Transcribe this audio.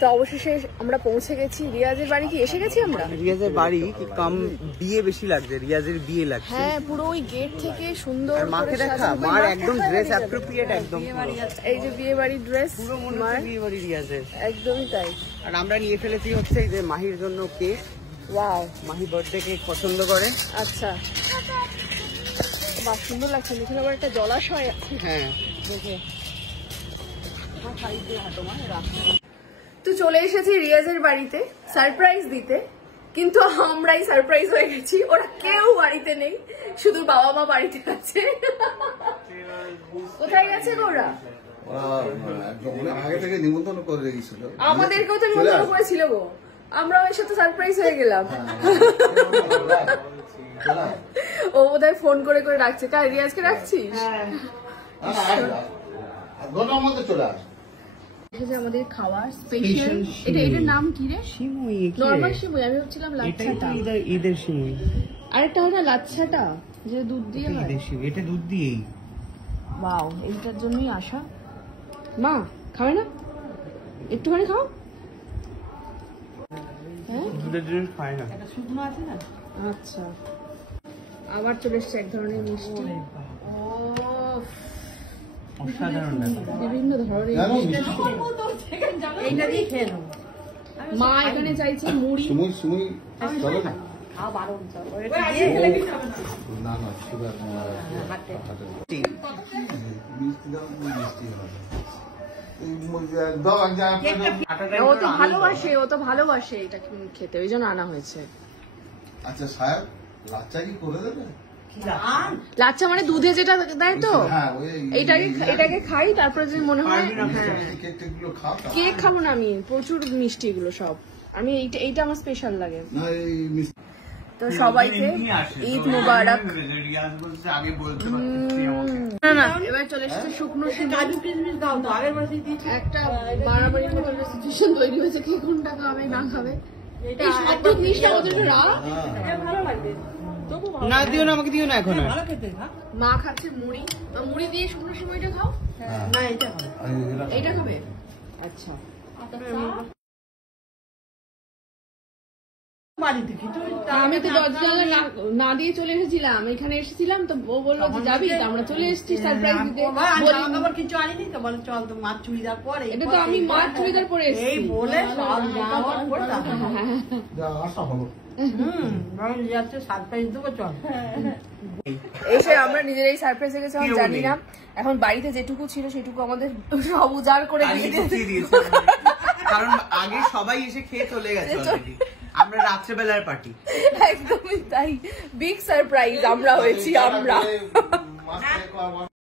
তো অবশেষে আমরা পৌঁছে গেছি রিয়াজের বাড়ি। কি এসে গেছি আমরা? রিয়াজের বাড়ি কি কম বিয়ে বেশি লাগছে, রিয়াজের বিয়ে লাগছে। হ্যাঁ, পুরো ওই গেট থেকে সুন্দর মাকে দেখা, মার একদম ড্রেস অ্যাপ্রোপ্রিয়েট, একদম এই যে বিয়ে বাড়ির ড্রেস, পুরো মনে হচ্ছে বিয়ে বাড়ি রিয়াজের, একদমই তাই। আর আমরা নিয়ে ফেলেছি হচ্ছে এই যে মাহির জন্য cake. Wow, Mahi birthday cake পছন্দ করে। আচ্ছা, বাহ সুন্দর লাগছে। এখানে আবার একটা জলাশয় আছে। হ্যাঁ, দেখে তো চলে এসেছি রিয়াজের বাড়িতে সারপ্রাইজ দিতে, কিন্তু আমরাই সারপ্রাইজ হয়ে গেছি। ওরা কেউ বাড়িতে নেই, শুধু বাবা মা বাড়িতে আছে। কোথায় গেছে ওরা? আগে থেকে নিমন্ত্রণ করে রেখেছিল, আমাদেরকেও তো নিমন্ত্রণ করেছিল গো, আমরাও এর সাথে সারপ্রাইজ হয়ে গেলাম। ও বোধহয় ফোন করে করে ডাকছে। কার? রিয়াজকে ডাকছিস? আমাদের খাওয়ার স্পেশাল, এটার নাম কি রে? সিমুই। নরমাল সিমুই, আমি ভাবছিলাম লাচ্ছাটা। ঈদের সিমুই। আরেকটা হয় না লাচ্ছাটা, যে দুধ দিয়ে হয়। এটা দুধ দিয়েই। ওয়াও, এইটার জন্যই আসা। মা খাবে না? একটুখানি খাও। হ্যাঁ, দুধের জিনিস খায় না। শুকনো আছে না? আচ্ছা, আবার চলে এসছে এক ধরনের মিষ্টি। অসাধারণ বিভিন্ন ধরনের মা এখানে চাইছে মুড়ি। ও তো ভালোবাসে, ও তো ভালোবাসে এটা খেতে, ওই জন্য আনা হয়েছে। আচ্ছা সাহেব, লাচ্চা কি করে দেবে? লাচ্চা মানে দুধে যেটা দেয় তো, এটাকে খাই, তারপরে যদি মনে হয়। কেক খাবো না আমি, প্রচুর মিষ্টি এগুলো সব। আমি এইটা আমার স্পেশাল লাগে। তো সবাইকে ঈদ মুবারক। না না, এবার চলে এসেছে শুকনো একটা মারামারির মতো সিচুয়েশন তৈরি হয়েছে। কি কোনটা খাবে না খাবে, না দিও না, আমাকে দিও না এখন। মা খাচ্ছে মুড়ি, মুড়ি দিয়ে শুকনো সময়টা খাও না। এইটা খাবে? আচ্ছা, আমি তো দরজা না দিয়ে চলে এসেছিলাম, এখানে এসেছিলাম তো ও বললো যে যাবি, আমরা চলে এসেছি সারপ্রাইজ দিতে। কিছু আনিনি তো, বলে চল তো মাছ চুড়িদার পরে। এটা তো আমি মাছ চুড়িদার পরে এসেছি বলে এসে আমরা নিজেরাই সারপ্রাইজ হয়ে গেছি। আমি জানি না, এখন বাড়িতে যেটুকু ছিল সেটুকু আমাদের সব উজাড় করে দিয়ে দিয়েছে, কারণ আগে সবাই এসে খেয়ে চলে গেছে। আমরা রাত্রেবেলার পার্টি, একদমই তাই। বিগ সারপ্রাইজ আমরা হয়েছি আমরা।